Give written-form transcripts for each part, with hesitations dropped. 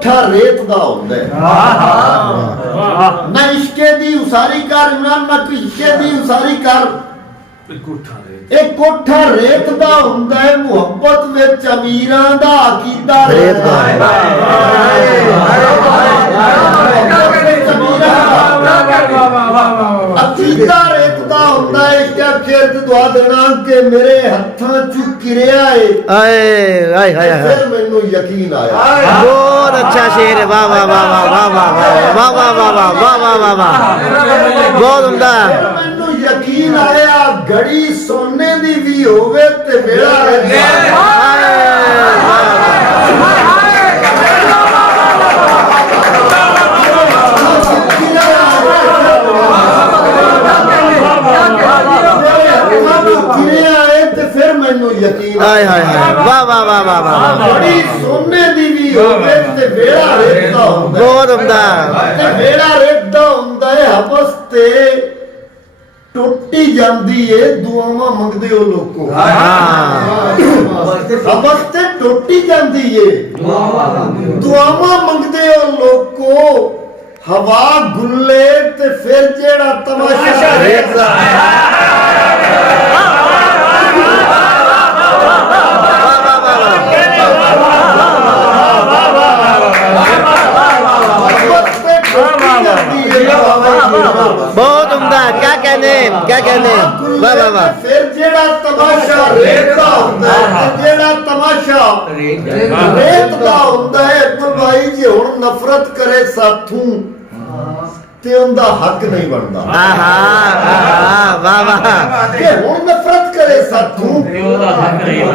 कोठा रेत दा हुंदा है। ना इश्के दी उसारी कर इमरान, ना कोई इश्के दी उसारी कर, एक कोठा रेत दा हुंदा है। मुहब्बत विच अमीरां दा अकीदा रेत दा है। अकीदा रेत दा हुंदा है। क्या फिर दुआ देना कि मेरे हत्थां चू किरिया है, फिर मैनू यकीन आया। बहुत अच्छा शेर है। वाह वाह वाह वाह वाह वाह वाह वाह वाह वाह वाह वाह वाह वाह, बहुत उम्दा। मैनू यकीन आया घड़ी सोने दी भी होवे ते वेला फिर मैनू यकीन। हाय हाय हाय, वाह वाह वाह वाह वाह, घड़ी सोने दी भी होवे ते वेला रेत दा हुंदा है। बहुत उम्दा। ते वेला रेत दा हुंदा है। हबस ते टुटी जांदी है दुआवां मंगदे हो लोको। हबस ते टुटी जांदी है दुआवां मंगदे हो लोको। हवा गुल्ले ते फिर जेड़ा तमाशा रेत दा बहुत उम्दा। क्या कहने, क्या कहने, वाह वाह वाह। फिर जेड़ा तमाशा रेत दा हुंदा है, जेड़ा तमाशा रेत दा हुंदा है। अकबर भाई जी हुण नफरत करे साथों ते उनदा हक नहीं बनदा। वाह वाह, कि हुण नफरत करे साथों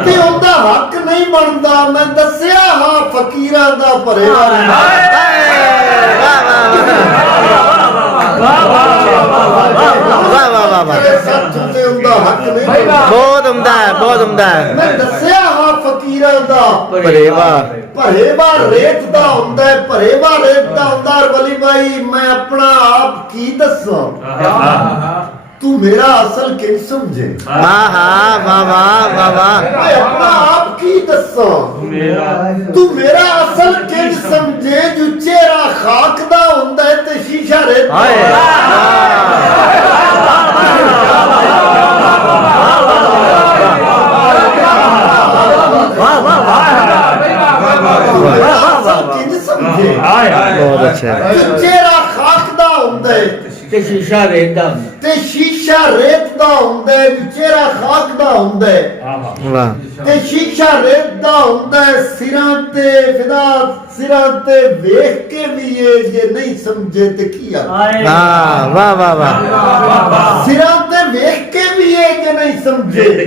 ते उनदा हक नहीं बनदा। मैं दस्सिया हां फकीरां दा भरेवा बहुत उम्दा है, बहुत उम्दा है। मैं दस्सिया हां फकीरां दा भरेवा रेत दा हुंदा है। भरेवा रेत दा हुंदा है। वली भाई मैं अपना आप की दस्सां, तू मेरा असल किन समझे। हाँ हाँ, वाह वाह वाह वाह। मैं अपना आप की दस्सां, तू मेरा असल किन समझे। जो चेहरा खाक दा हुंदा है ते शीशा रेत दा। बहुत अच्छा है। चेहरा खाक दा हुंदा है ते शीशा रेत दा ते शीशा रेत दा हुंदा है। चेहरा खाक दा हुंदा है वाह, ते शीशा रेत दा हुंदा है। सिरां ते फिदा सिरां ते वेख के भी ये जे नहीं समझे ते की आ। वाह वाह वाह। सिरां ते वेख के भी ये जे नहीं समझे ते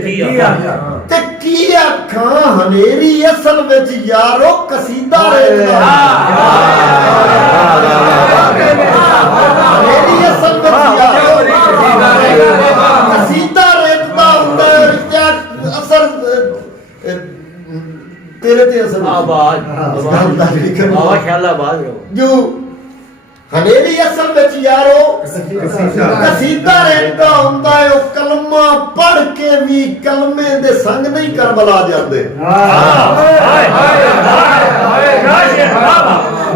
की आखां। हनेरी असल विच यारो कसीदा रेत दा। हनेरी असल विच यारो कसीदा रेत दा हुंदा है। असर तेरे ते असर आवाज माशाअल्लाह आवाज जो हनेरी असल विच यारो कसीदा रेत दा हुंदा है। ओ कलमा पढ़ के भी कलमे दे संग नहीं करबला जांदे।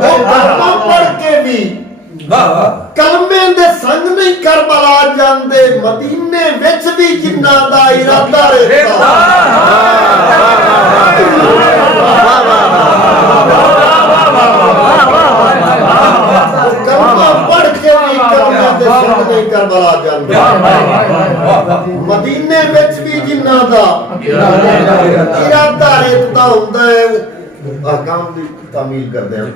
वो कलमा पढ़ के भी कलमे दे संग नहीं करबला जांदे। मदीने विच भी जिन्ना दा इरादा रेता। कलमा पढ़ के भी कलमे दे संग नहीं करबला जांदे। मदीने विच भी जिन्ना दा इरादा रेता हुंदा है। अहकाम दी तामील करदे हैं।